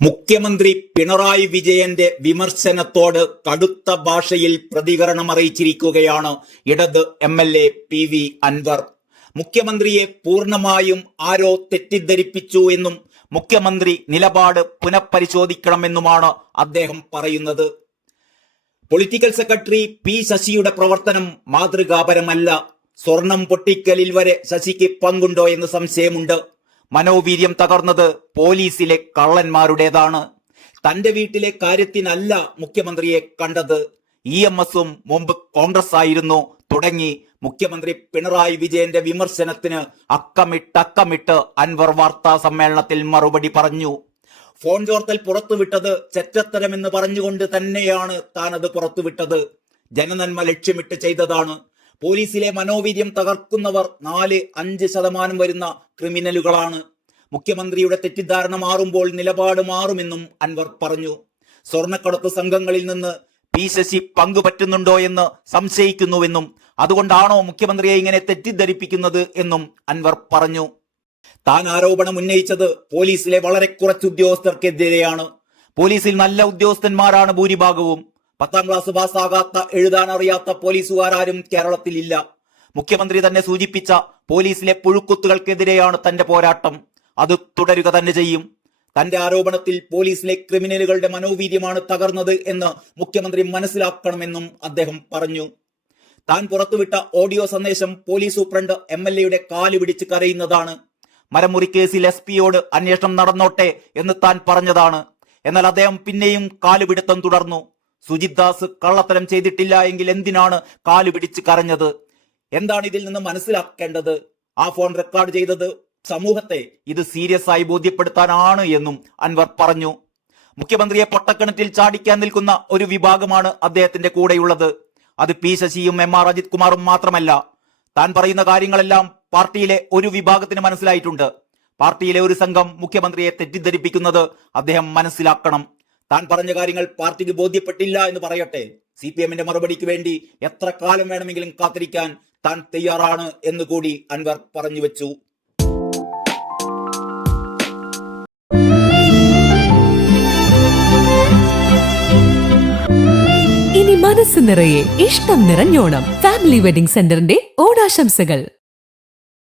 മുഖ്യമന്ത്രി പിണറായി വിജയന്റെ വിമർശനത്തോട് കടുത്ത ഭാഷയിൽ പ്രതികരണം അറിയിച്ചിരിക്കുകയാണ് ഇടത് MLA PV അൻവർ. മുഖ്യമന്ത്രിയെ പൂർണ്ണമായും ആരോ തെറ്റിദ്ധരിപ്പിച്ചു എന്നും മുഖ്യമന്ത്രി നിലപാട് പുനഃപരിശോധിക്കണമെന്നുമാണ് അദ്ദേഹം പറയുന്നത്. പൊളിറ്റിക്കൽ സെക്രട്ടറി P ശശിയുടെ പ്രവർത്തനം മാതൃകാപരമല്ല. സ്വർണം പൊട്ടിക്കലിൽ വരെ ശശിക്ക് പങ്കുണ്ടോ എന്ന് സംശയമുണ്ട്. മനോവീര്യം തകർന്നത് പോലീസിലെ കള്ളന്മാരുടേതാണ്. തന്റെ വീട്ടിലെ കാര്യത്തിനല്ല മുഖ്യമന്ത്രിയെ കണ്ടത്. EMSഉം മുമ്പ് കോൺഗ്രസ് ആയിരുന്നു തുടങ്ങി മുഖ്യമന്ത്രി പിണറായി വിജയന്റെ വിമർശനത്തിന് അക്കമിട്ട് അൻവർ വാർത്താ സമ്മേളനത്തിൽ മറുപടി പറഞ്ഞു. ഫോൺ ചോർത്തൽ പുറത്തുവിട്ടത് ചെറ്റത്തരമെന്ന് പറഞ്ഞുകൊണ്ട് തന്നെയാണ് താനത് പുറത്തുവിട്ടത്. ജനനന്മ ലക്ഷ്യമിട്ട് ചെയ്തതാണ്. പോലീസിലെ മനോവീര്യം തകർക്കുന്നവർ 4-5% വരുന്ന ക്രിമിനലുകളാണ്. മുഖ്യമന്ത്രിയുടെ തെറ്റിദ്ധാരണ മാറുമ്പോൾ നിലപാട് മാറുമെന്നും അൻവർ പറഞ്ഞു. സ്വർണ്ണക്കടത്ത് സംഘങ്ങളിൽ നിന്ന് P ശശി പങ്കുപറ്റുന്നുണ്ടോ എന്ന് സംശയിക്കുന്നുവെന്നും അതുകൊണ്ടാണോ മുഖ്യമന്ത്രിയെ ഇങ്ങനെ തെറ്റിദ്ധരിപ്പിക്കുന്നത് എന്നും അൻവർ പറഞ്ഞു. താൻ ആരോപണം ഉന്നയിച്ചത് പോലീസിലെ വളരെ കുറച്ച് ഉദ്യോഗസ്ഥർക്കെതിരെയാണ്. പോലീസിൽ നല്ല ഉദ്യോഗസ്ഥന്മാരാണ് ഭൂരിഭാഗവും. 10ാം ക്ലാസ് പാസ്സാകാത്ത, എഴുതാനറിയാത്ത പോലീസുകാരും കേരളത്തിലില്ല. മുഖ്യമന്ത്രി തന്നെ സൂചിപ്പിച്ച പോലീസിലെ പുഴുക്കുത്തുകൾക്കെതിരെയാണ് തന്റെ പോരാട്ടം. അത് തുടരുക തന്നെ ചെയ്യും. തന്റെ ആരോപണത്തിൽ പോലീസിലെ ക്രിമിനലുകളുടെ മനോവീര്യമാണ് തകർന്നത് എന്ന് മുഖ്യമന്ത്രി മനസ്സിലാക്കണമെന്നും അദ്ദേഹം പറഞ്ഞു. താൻ പുറത്തുവിട്ട ഓഡിയോ സന്ദേശം പോലീസ് സൂപ്രണ്ട് MLAയുടെ കാല് പിടിച്ച് കരയുന്നതാണ്. മരമുറി കേസിൽ SP-യോട് അന്വേഷണം നടന്നോട്ടെ എന്ന് താൻ പറഞ്ഞതാണ്. എന്നാൽ അദ്ദേഹം പിന്നെയും കാലുപിടുത്തം തുടർന്നു. സുജിത് ദാസ് കള്ളത്തരം ചെയ്തിട്ടില്ല എങ്കിൽ എന്തിനാണ് കാല് പിടിച്ച് കരഞ്ഞത്? എന്താണ് ഇതിൽ നിന്ന് മനസ്സിലാക്കേണ്ടത്? ആ ഫോൺ റെക്കോർഡ് ചെയ്തത് സമൂഹത്തെ ഇത് സീരിയസ് ആയി ബോധ്യപ്പെടുത്താനാണ് എന്നും അൻവർ പറഞ്ഞു. മുഖ്യമന്ത്രിയെ പൊട്ടക്കിണറ്റിൽ ചാടിക്കാൻ നിൽക്കുന്ന ഒരു വിഭാഗമാണ് അദ്ദേഹത്തിന്റെ കൂടെയുള്ളത്. അത് P ശശിയും MR അജിത് കുമാറും മാത്രമല്ല. താൻ പറയുന്ന കാര്യങ്ങളെല്ലാം പാർട്ടിയിലെ ഒരു വിഭാഗത്തിന് മനസ്സിലായിട്ടുണ്ട്. പാർട്ടിയിലെ ഒരു സംഘം മുഖ്യമന്ത്രിയെ തെറ്റിദ്ധരിപ്പിക്കുന്നത് അദ്ദേഹം മനസ്സിലാക്കണം. താൻ പറഞ്ഞ കാര്യങ്ങൾ പാർട്ടിക്ക് ബോധ്യപ്പെട്ടില്ല എന്ന് പറയട്ടെ. CPMന്റെ മറുപടിക്ക് വേണ്ടി എത്ര കാലം വേണമെങ്കിലും കാത്തിരിക്കാൻ താൻ തയ്യാറാണ് എന്ന് കൂടി അൻവർ പറഞ്ഞു വെച്ചു. ഇനി മനസ്സ് നിറയെ ഇഷ്ടം നിറഞ്ഞോണം. ഫാമിലി വെഡിംഗ് സെന്ററിന്റെ ഓണാശംസകൾ.